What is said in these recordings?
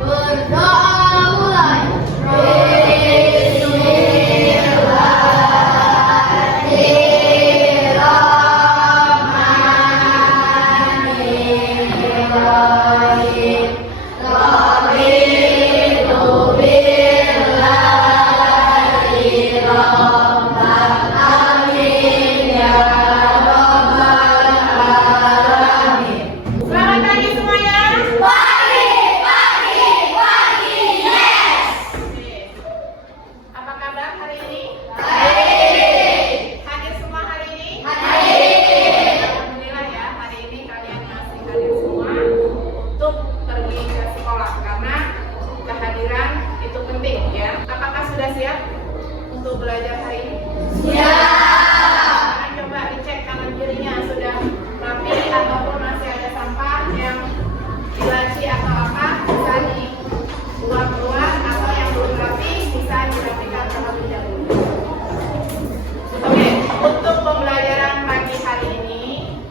Berdoa mulai. Bismillahirrahmanirrahim. Raditu billahi rabban. Amin ya rabbal alamin. Selamat pagi semuanya. Yes. Apa kabar hari ini? Baik. Hadir semua hari ini? Hadir. Alhamdulillah ya, hari ini kalian masih hadir semua untuk pergi ke sekolah karena kehadiran itu penting ya. Apakah sudah siap untuk belajar hari ini? Siap. Sekarang coba dicek kanan kirinya sudah rapi ataupun masih ada sampah yang dilaci atau apa bisa dibuang keluar, atau yang belum rapi bisa dirapikan terlebih dahulu. Oke, untuk pembelajaran pagi hari ini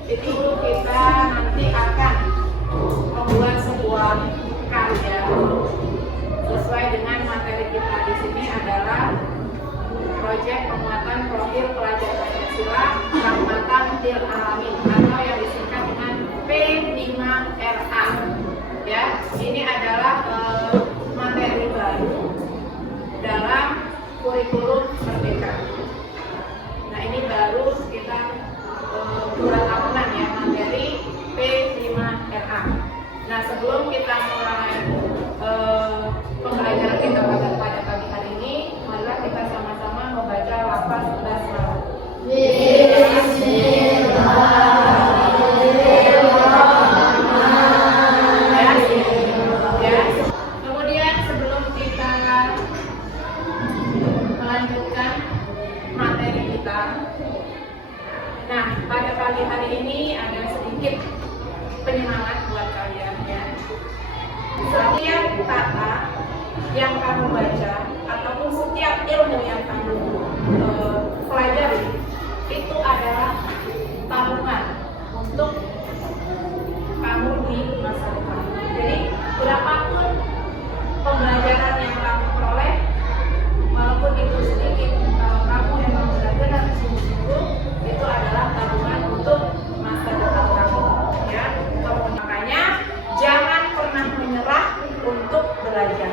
itu kita nanti akan membuat sebuah karya sesuai dengan materi kita di sini adalah proyek penguatan profil pelajar Pancasila Rahmatan lil Alamin atau yang disingkat dengan P5RA. Ya, ini adalah materi baru dalam kurikulum Merdeka. Nah, ini baru sekitar 2 tahunan ya materi P5RA. Nah, sebelum kita mulai pembelajaran kita pada pagi hari ini, marilah kita sama-sama membaca lafaz basmalah. Ya. Kemudian sebelum kita melanjutkan materi kita, nah pada pagi hari ini ada sedikit penyemangat buat kalian ya. Setiap kata yang kamu baca ataupun setiap ilmu yang kamu pelajari itu adalah tabungan untuk kamu di masa depan. Jadi berapapun pembelajaran yang kamu peroleh, walaupun itu sedikit, kalau kamu memang benar-benar sungguh-sungguh, itu adalah tabungan untuk masa depan kamu. Ya, makanya jangan pernah menyerah untuk belajar.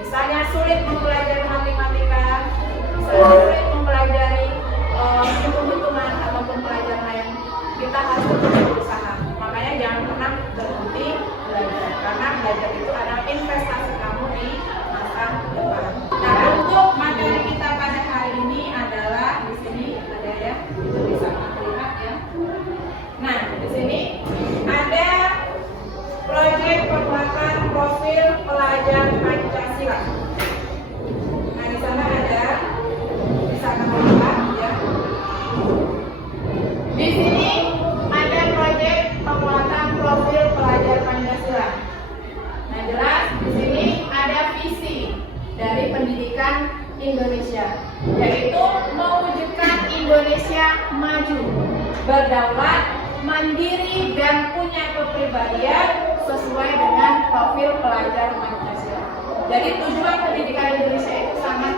Misalnya sulit mempelajari matematika, sulit mempelajari hitung-hitungan ataupun pelajaran lain, kita harus terus berusaha. Makanya jangan pernah berhenti belajar, karena belajar itu adalah investasi kamu di masa depan. Nah, untuk materi kita pada hari ini adalah di sini ada ya, itu bisa terlihat ya. Nah, di sini ada proyek penguatan profil pelajar Pancasila. Nah, di sana ada, bisa kamu lihat ya. Di sini ada proyek penguatan profil pelajar Pancasila. Nah, jelas di sini ada visi dari pendidikan Indonesia, yaitu mewujudkan Indonesia maju, berdaulat, mandiri, dan punya kepribadian sesuai dengan profil pelajar Pancasila. Jadi tujuan pendidikan Indonesia itu sangat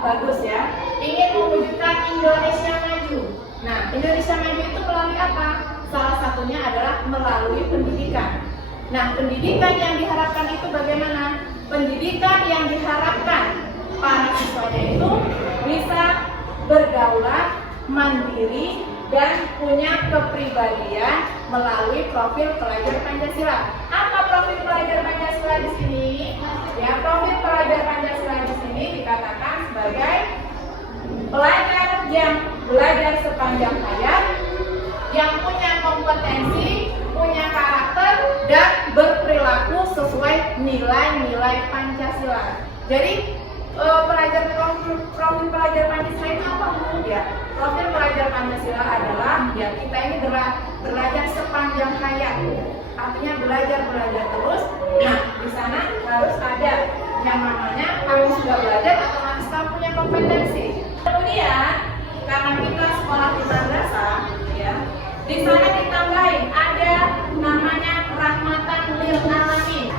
bagus ya, ingin mewujudkan Indonesia maju. Nah, Indonesia maju itu melalui apa? Salah satunya adalah melalui pendidikan. Nah, pendidikan yang diharapkan itu bagaimana? Pendidikan yang diharapkan para siswanya itu bisa berdaulat, mandiri, dan punya kepribadian melalui profil pelajar Pancasila. Apa profil pelajar Pancasila di sini? Ya, profil pelajar Pancasila di sini dikatakan sebagai pelajar yang belajar sepanjang hayat, yang punya kompetensi, punya karakter, dan berperilaku sesuai nilai-nilai Pancasila. Jadi profil pelajar Pancasila itu apa Bu? Ya, profil pelajar Pancasila adalah ya kita ini belajar sepanjang hayat. Artinya belajar terus. Nah, di sana harus ada yang namanya kamu sudah belajar atau masih kamu punya kompetensi. Kemudian karena kita sekolah di madrasah, ya, di sana ditambahin ada namanya Rahmatan lil Alamin.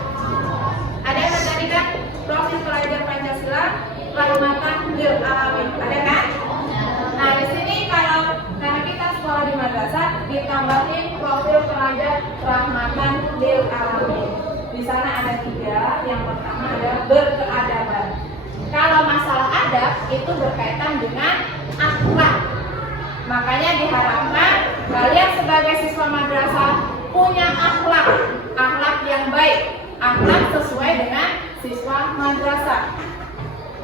lil alamin. Ada kan? Nah, di sini karena kita sekolah di madrasah ditambahin profil pelajar rahmatan lil alamin. Di sana ada 3. Yang pertama ada berkeadaban. Kalau masalah adab itu berkaitan dengan akhlak. Makanya diharapkan kalian sebagai siswa madrasah punya akhlak yang baik, akhlak sesuai dengan siswa madrasah.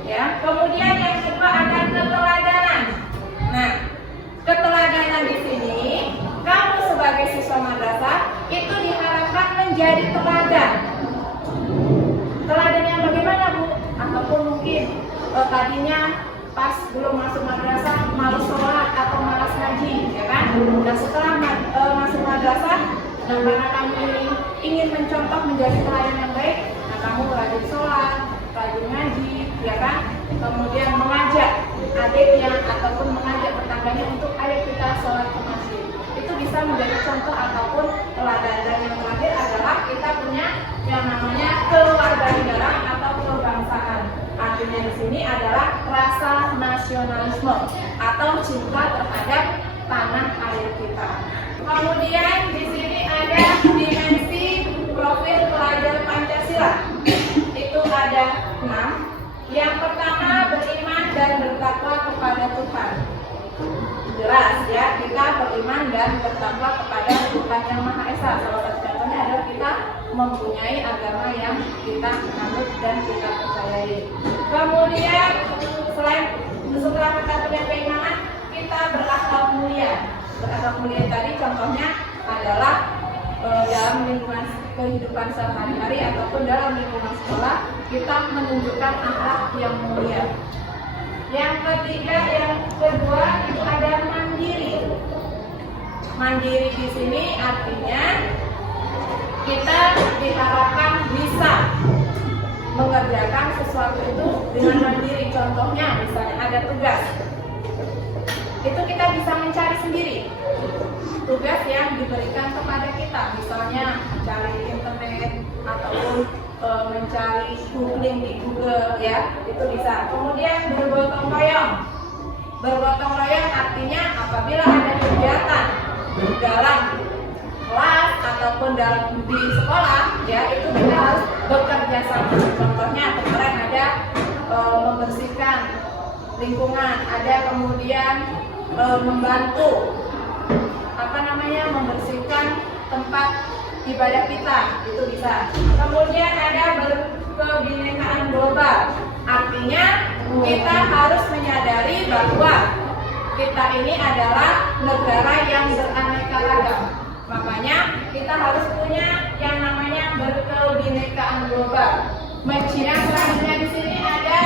Ya, kemudian yang kedua ada keteladanan. Nah, keteladanan di sini kamu sebagai siswa madrasah itu diharapkan menjadi teladan. Teladannya bagaimana, Bu? Ataupun mungkin tadinya pas belum masuk madrasah malas sholat atau malas ngaji, ya kan? Dan setelah masuk madrasah, dan karena kamu ingin mencontoh menjadi teladan yang baik, nah kamu rajin sholat, rajin ngaji, ya kan? Kemudian mengajak adiknya ataupun mengajak tetangganya untuk ayo kita sholat ke masjid. Itu bisa menjadi contoh ataupun teladan. Dan yang terakhir adalah kita punya yang namanya kewarganegaraan atau kebangsaan. Artinya di sini adalah rasa nasionalisme atau cinta terhadap tanah air kita. Kemudian di sini ada dimensi profil pelajar Pancasila. Itu ada 6. Yang pertama beriman dan bertakwa kepada Tuhan. Jelas ya, kita beriman dan bertakwa kepada Tuhan yang Maha Esa. Salah satu contohnya adalah kita mempunyai agama yang kita anut dan kita percayai. Kemudian setelah kita punya keimanan, kita berakhlak mulia. Berakhlak mulia tadi contohnya adalah dalam lingkungan kehidupan sehari-hari ataupun dalam lingkungan sekolah kita menunjukkan akhlak yang mulia. Yang ketiga, yang kedua itu ada mandiri. Mandiri di sini artinya kita diharapkan bisa mengerjakan sesuatu itu dengan mandiri. Contohnya misalnya ada tugas, itu kita bisa mencari sendiri tugas yang diberikan kepada kita, misalnya mencari di internet ataupun mencari googling di Google, ya itu bisa. Kemudian bergotong royong. Bergotong royong artinya apabila ada kegiatan dalam kelas ataupun dalam di sekolah, ya itu kita harus bekerja sama. Contohnya kemarin ada membersihkan lingkungan, ada kemudian membantu membersihkan tempat ibadah kita, itu bisa. Kemudian ada berkebinekaan global, artinya kita harus menyadari bahwa kita ini adalah negara yang beraneka ragam. Makanya kita harus punya yang namanya berkebinekaan global. Yang selanjutnya di sini ada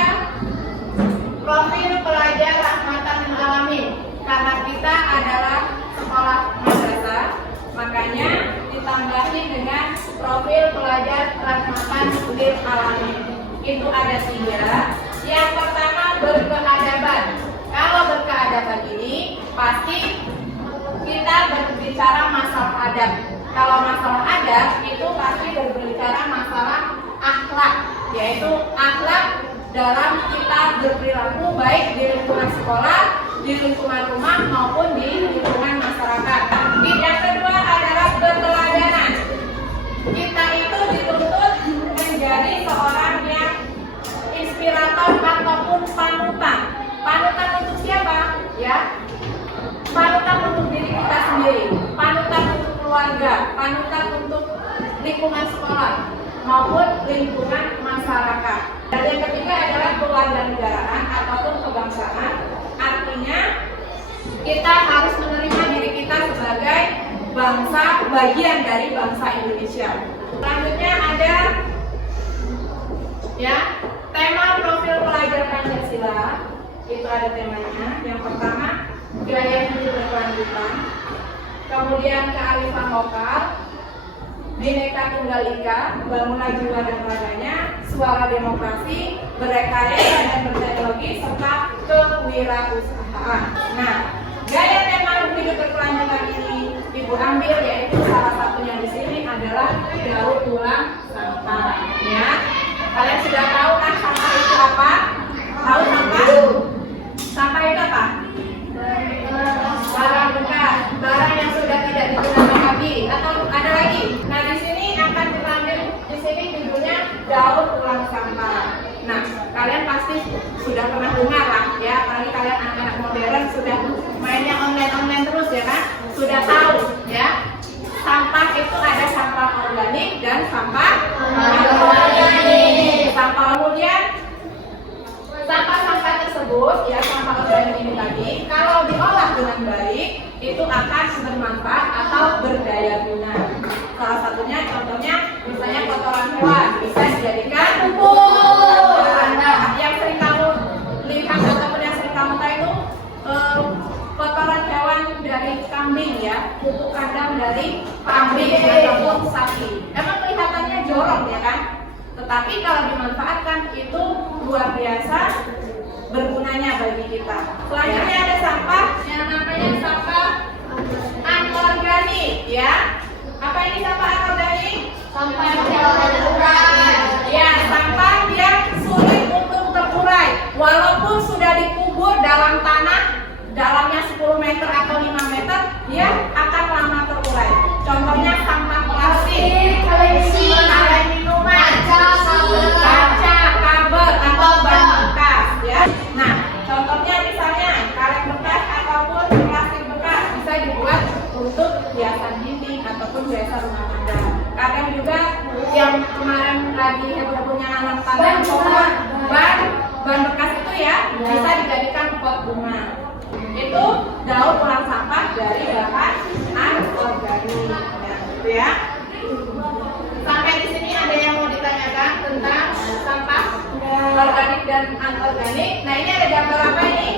profil pelajar rahmatan lil alamin. Karena kita adalah sekolah madrasah, makanya ditambahin dengan profil pelajar rahmatan lil alamin. Itu ada 3. Yang pertama berkeadaban. Kalau berkeadaban ini pasti kita berbicara masalah adab. Kalau masalah adab itu pasti berbicara masalah akhlak, yaitu akhlak dalam kita berperilaku baik di lingkungan sekolah, di lingkungan rumah maupun di lingkungan masyarakat. Yang kedua adalah keteladanan. Kita itu dituntut menjadi seorang yang inspirator ataupun panutan. Panutan untuk siapa? Ya, panutan untuk diri kita sendiri, panutan untuk keluarga, panutan untuk lingkungan sekolah maupun lingkungan masyarakat. Dan yang ketiga adalah kewarganegaraan ataupun kebangsaan. Artinya kita harus menerima diri kita sebagai bangsa, bagian dari bangsa Indonesia. Selanjutnya ada ya tema profil pelajar Pancasila. Itu ada temanya. Yang pertama gaya hidup berkelanjutan, kemudian kearifan lokal, Bhinneka Tunggal Ika, bangunan jiwa dan raganya, suara demokrasi, berrekayasa dan berteknologi, serta kewirausahaan. Nah, gaya tema hidup berkelanjutan ini Ibu ambil, yaitu salah satunya di sini adalah daur ulang sampah. Ya, kalian sudah tahu kan sampah itu apa? Tahu sampah? sudah pernah dengar lah ya, apalagi kalian anak-anak modern sudah mainnya online terus ya kan, sudah tahu ya. Sampah itu ada sampah organik dan sampah anorganik. Kemudian sampah-sampah tersebut ya, sampah organik ini tadi kalau diolah dengan baik itu akan bermanfaat atau berdaya guna. Salah satunya contohnya misalnya kotoran hewan bisa dijadikan pupuk. Nah, yang sering kamu lihat ataupun yang sering kamu tahu itu kotoran hewan dari kambing ya, pupuk kandang dari kambing ataupun sapi. Emang kelihatannya jorok ya kan? Tetapi kalau dimanfaatkan itu luar biasa bergunanya bagi kita. Selanjutnya ada sampah yang namanya sampah anorganik ya. Apa ini sampah anorganik? Sampah yang tidak terurai. Ya, sampah yang sulit untuk terurai walaupun sudah dikubur dalam tanah dalamnya 10 meter atau 5 meter, dia akan lama terurai. Contohnya sampah plastik, kaleng minuman, kaca, kabel atau ban bekas ya. Nah, contohnya misalnya kaleng bekas ataupun plastik bekas bisa dibuat untuk hiasan dinding ataupun hiasan rumah tangga. Kadang juga yang kemarin lagi heboh-hebohnya nanam tanaman pohon, ban bekas itu ya bisa dijadikan pot bunga. Itu daur ulang sampah dari bahan anorganik ya. Sampai di sini ada yang mau ditanyakan tentang sampah organik dan anorganik. Nah, ini ada gambar apa ini?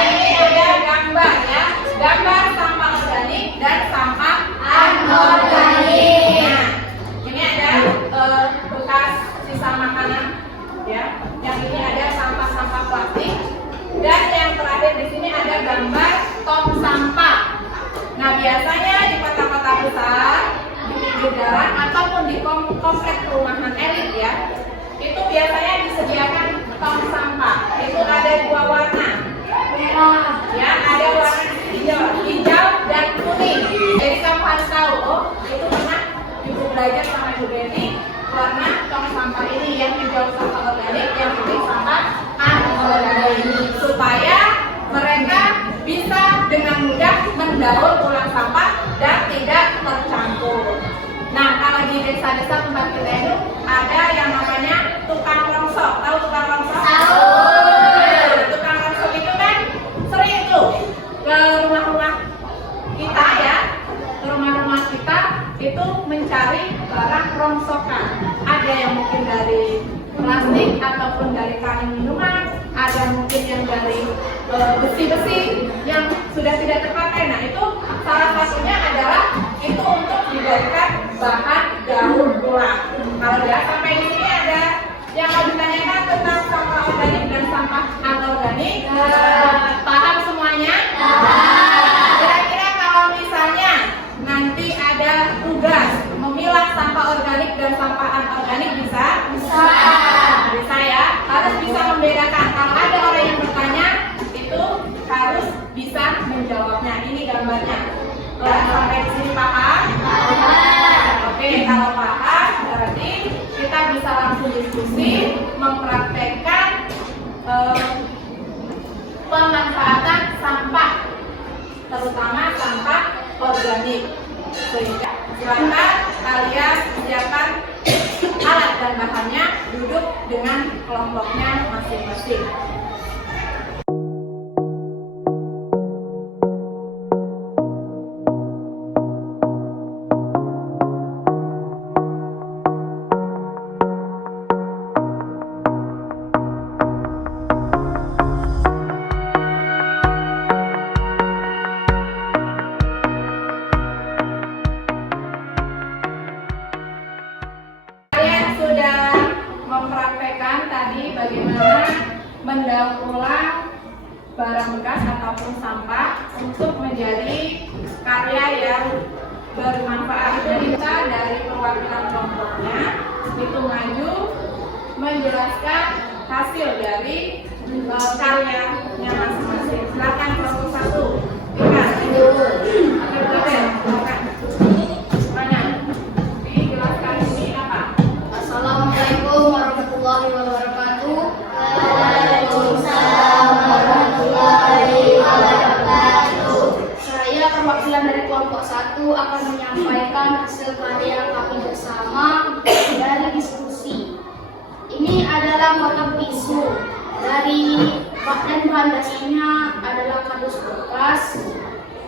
Ini ada gambar ya, gambar sampah organik dan sampah anorganik. Nah, ini ada bekas sisa makanan ya. Yang ini ada sampah-sampah plastik. Dan yang terakhir di sini ada gambar tong sampah. Nah, biasanya di kota-kota besar, di pinggir jalan ataupun di komplek perumahan elit ya, itu biasanya disediakan tong sampah. Itu ada dua warna, ya, ada warna hijau dan kuning. Jadi kamu harus tahu, oh itu pernah ibu belajar sama Ibu Betty, warna tong sampah ini yang hijau sampah organik, yang kuning sampah anorganik, supaya mereka bisa dengan mudah mendaur ulang sampah dan tidak tercampur. Nah, kalau di desa-desa tempat kita itu ada yang namanya tukang rongsok. Tahu tukang rongsok? Tahu. Nah, tukang rongsok itu kan sering tuh ke rumah-rumah kita ya, ke rumah-rumah kita itu mencari barang rongsokan. Ada yang mungkin dari plastik ataupun dari kaleng minuman, ada mungkin yang dari besi-besi yang sudah tidak terpakai. Nah, itu salah satunya adalah itu untuk dijadikan bahan daur ulang. Kalau sudah sampai di sini ada yang mau ditanyakan tentang sampah organik dan sampah anorganik, paham semuanya? Kira-kira kalau misalnya nanti ada tugas memilah sampah organik dan sampah anorganik bisa? Bisa ya, harus bisa membedakan. Kalau ada orang yang bertanya, itu harus bisa menjawabnya. Ini gambarnya. Sampai di sini paham? Oke, kalau paham berarti kita bisa langsung diskusi mempraktekkan pemanfaatan sampah, terutama sampah organik. Sehingga silakan kalian siapkan alat dan bahannya, duduk dengan kelompoknya masing-masing. Mempraktekkan tadi bagaimana mendaur ulang barang bekas ataupun sampah untuk menjadi karya yang bermanfaat. Jadi kita dari perwakilan kelompoknya itu maju menjelaskan hasil dari karyanya masing-masing. Silakan kelompok satu. Assalamualaikum warahmatullahi wabarakatuh. tisu. Dan bahan dasarnya adalah kardus bekas.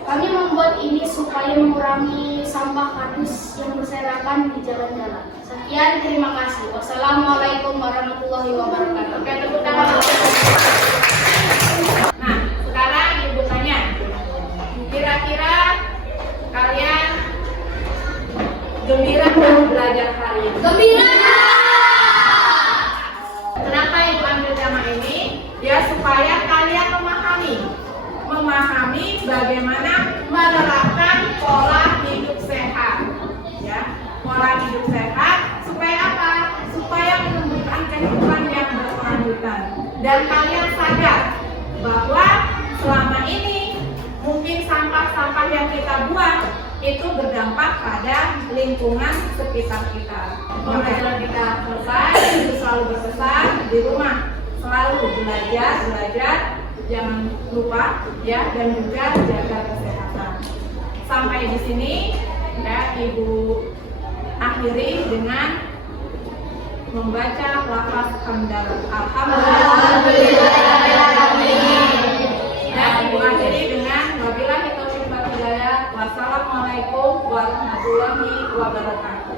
Kami membuat ini supaya mengurangi sampah kardus yang berserakan di jalan-jalan. Sekian, terima kasih. Wassalamualaikum warahmatullahi wabarakatuh. Oke, tepuk tangan. Nah, sekarang Ibu tanya, kira-kira kalian gembira nggak belajar hari ini? Gembira! Kenapa Ibu ambil tema ini? Ya, supaya kalian memahami bagaimana menerapkan pola hidup sehat. Ya, pola hidup sehat supaya apa? Supaya menumbuhkan kehidupan yang berkelanjutan. Dan kalian sadar bahwa selama ini mungkin sampah-sampah yang kita buang itu berdampak pada lingkungan sekitar kita. Pembelajaran kita selesai, itu selalu berpesan di rumah selalu belajar, jangan lupa ya, dan juga jaga kesehatan. Sampai di sini ya, Ibu akhiri dengan membaca lafaz hamdalah. Alhamdulillah. Dan Ibu akhiri dengan wabillahi taufiq wal hidayah. Wassalamualaikum warahmatullahi wabarakatuh.